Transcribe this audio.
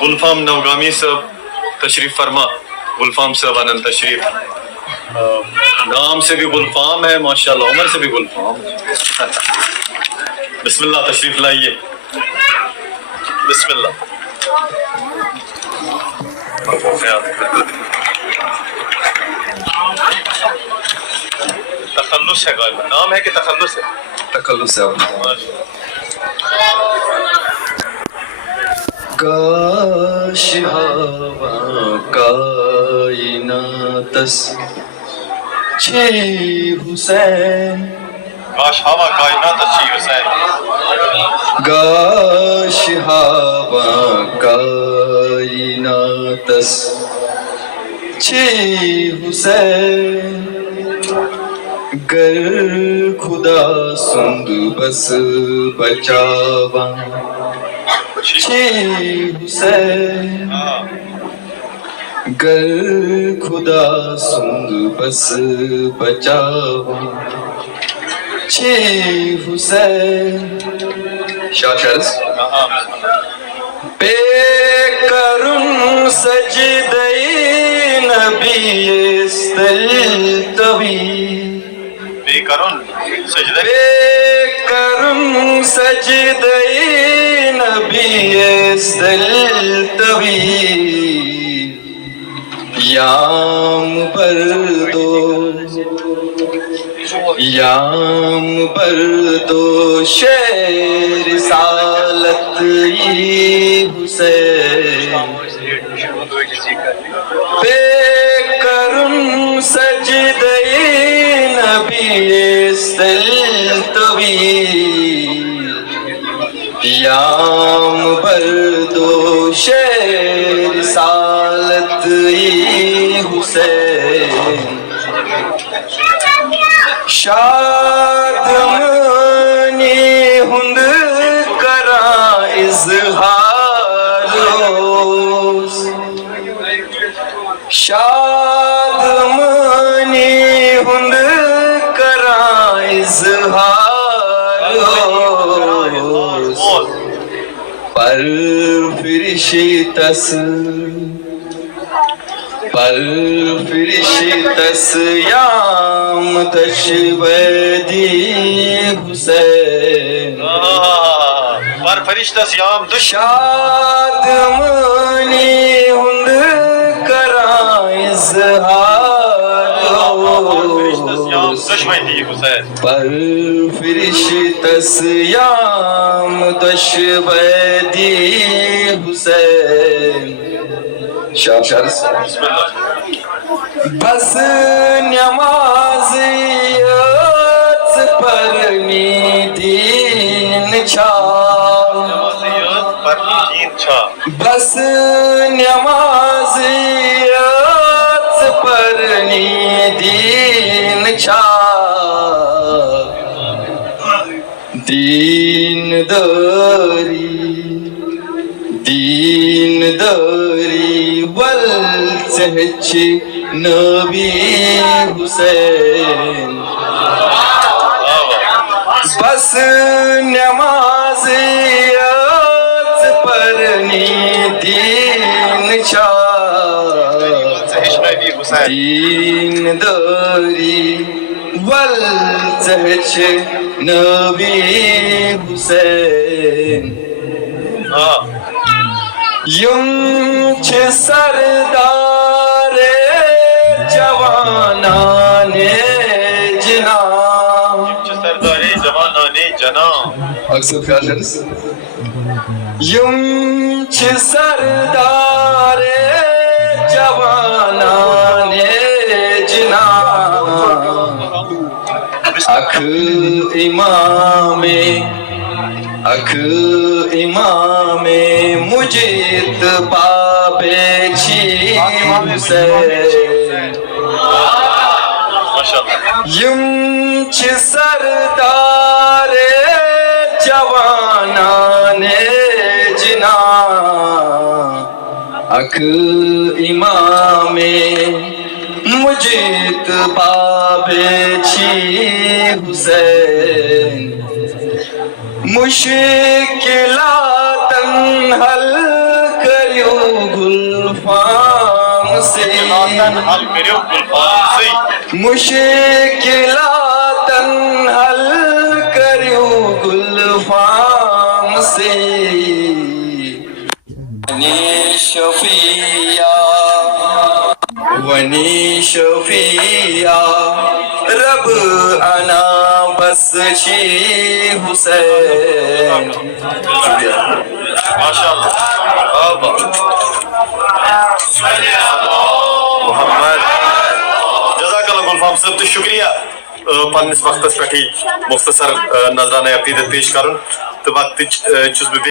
गुलफाम नवगामी साहब तशरीफ फरमा। गुलफाम साहब आनंद तशरीफ। नाम से भी गुलफाम है माशाल्लाह, उम्र से भी गुलफाम। बिस्मिल्लाह तशरीफ लाइए, बिस्मिल्लाह। तखल्लुस है गालिबा, नाम है कि तखल्लुस है? तखल्लुस है। काश हवा कायनातस छे हुसैन, काश हवा कायनात अच्छी हुसैन। काश हवा कायनातस छे हुसैन, गर खुदा सुंद बस बचावा छे हुसैन, गर खुदा सुंद बस बचावा छे हुसैन। शाह शर्स पे करुण सजदे नबी तवी, बेकरुन सजदे, बेकरुण सजदे नबी तवी, याम बर्दो याम बर्दो शेर सालत हुसैन, बेकरुण सजदे नबी तवी, याम बर्दो शेर सालत हुसैन, शादमनी हुंद करा इज़हारोस, शादमनी हुंद करा इज़हारोस, पर फिरिश्तस याम दशवदी हुसैन, पर फरिश्ता सियाम शादमनी हुंद करा इज़हारोस, पर फिरिश्तस याम दशवदी हुसैन। शाह शर्स बस नमाज़ियत परनी दीन छा, बस नमाज़ियत परनी दीन छा, दीन दरी वल सहच नबी हुसैन, बस नमाज़ियत परनी दीन छा, दीन दरी वल सहच नबी हुसैन। यूं छ सरदारे जवानाने जना, सरदारे जवानाने जना, अक्सर ख्याल है। यूं छ सरदारे जवानाने जना, अख इमामे मुजीत पाबे छी हुसैन, यूं छ सरदारे जवानाने जना, अख इमामे मुजीत पाबे छी हुसैन, मुश्किलातन हल करियो गुलफाम से hal veriyor Gülfam. मुश्किलातन हल करूं गुलफाम से वनी शफिया रब अना बस छी Hussain Maşallah. Muhammed. Jazakallah Gulfam sahab, to shukriya pannis waqtas peti mukhtasar nazrane aqeedat pesh karun. To waqt